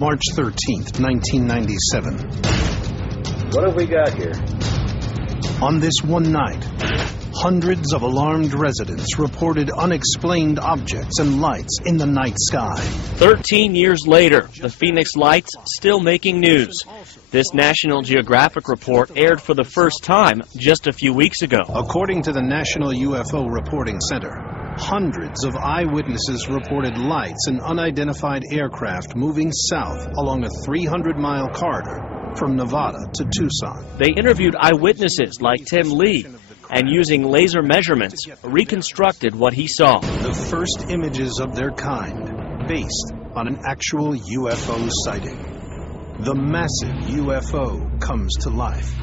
March 13th, 1997. What have we got here? On this one night, hundreds of alarmed residents reported unexplained objects and lights in the night sky. 13 years later, the Phoenix Lights still making news. This National Geographic report aired for the first time just a few weeks ago. According to the National UFO Reporting Center, hundreds of eyewitnesses reported lights and unidentified aircraft moving south along a 300-mile corridor from Nevada to Tucson. They interviewed eyewitnesses like Tim Lee and using laser measurements reconstructed what he saw. The first images of their kind based on an actual UFO sighting. The massive UFO comes to life.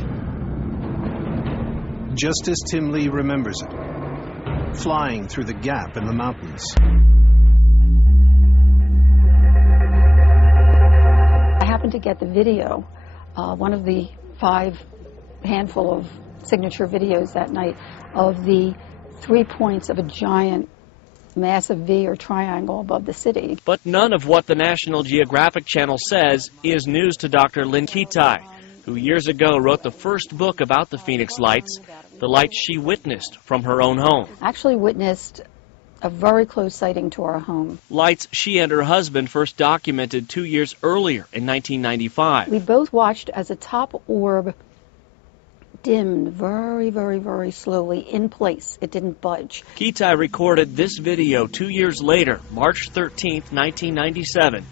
Just as Tim Lee remembers it, flying through the gap in the mountains. I happened to get the video, one of the handful of signature videos that night of the 3 points of a giant massive V or triangle above the city. But none of what the National Geographic Channel says is news to Dr. Lynn Kitai, who years ago wrote the first book about the Phoenix Lights, the lights she witnessed from her own home. Actually witnessed a very close sighting to our home. Lights she and her husband first documented 2 years earlier in 1995. We both watched as a top orb dimmed very, very, very slowly in place. It didn't budge. Kitai recorded this video 2 years later, March 13th, 1997,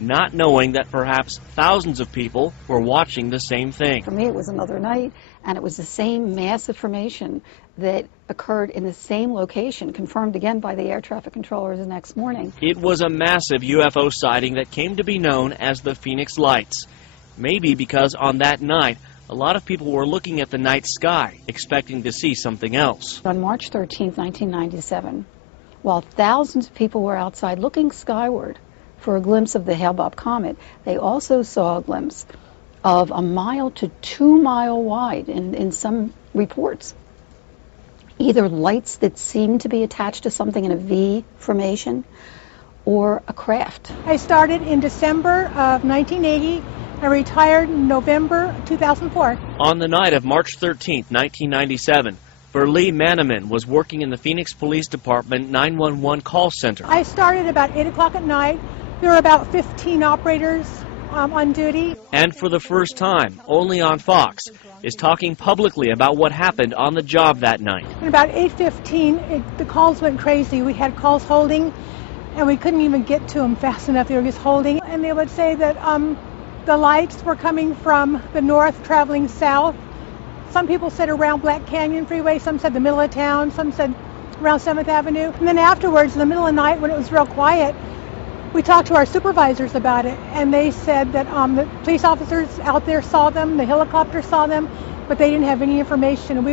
not knowing that perhaps thousands of people were watching the same thing. For me, it was another night, and it was the same massive formation that occurred in the same location, confirmed again by the air traffic controllers the next morning. It was a massive UFO sighting that came to be known as the Phoenix Lights. Maybe because on that night, a lot of people were looking at the night sky, expecting to see something else. On March 13, 1997, while thousands of people were outside looking skyward for a glimpse of the Hale-Bopp comet, they also saw a glimpse of a mile to 2 mile wide, in some reports, either lights that seemed to be attached to something in a V formation or a craft. I started in December of 1980. I retired in November 2004. On the night of March 13, 1997, Verlee Manneman was working in the Phoenix Police Department 911 call center. I started about 8 o'clock at night. There were about 15 operators on duty. And for the first time, only on Fox, is talking publicly about what happened on the job that night. At about 8:15, the calls went crazy. We had calls holding, and we couldn't even get to them fast enough. They were just holding. And they would say that the lights were coming from the north, traveling south. Some people said around Black Canyon Freeway, some said the middle of town, some said around 7th Avenue. And then afterwards, in the middle of the night, when it was real quiet, we talked to our supervisors about it, and they said that the police officers out there saw them, the helicopter saw them, but they didn't have any information. And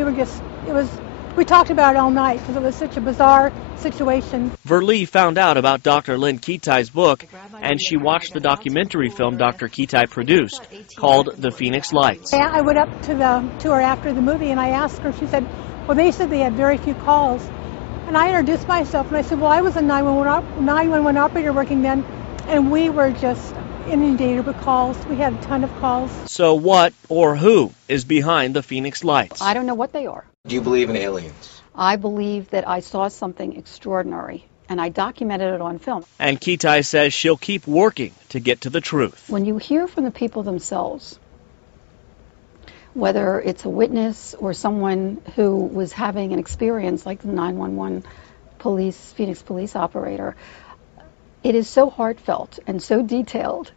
we talked about it all night because it was such a bizarre situation. Verlee found out about Dr. Lynn Kitai's book, and she watched the documentary film Dr. Kitai produced, called The Phoenix Lights. I went up to her after the movie, and I asked her, she said, well, they said they had very few calls. And I introduced myself, and I said, well, I was a 911 operator working then, and we were just inundated with calls. We had a ton of calls. So what or who is behind the Phoenix Lights? I don't know what they are. Do you believe in aliens? I believe that I saw something extraordinary, and I documented it on film. And Kitai says she'll keep working to get to the truth. When you hear from the people themselves, whether it's a witness or someone who was having an experience like the 911 Phoenix police operator, it is so heartfelt and so detailed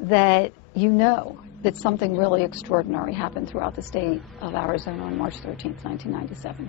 that you know that something really extraordinary happened throughout the state of Arizona on March 13th, 1997.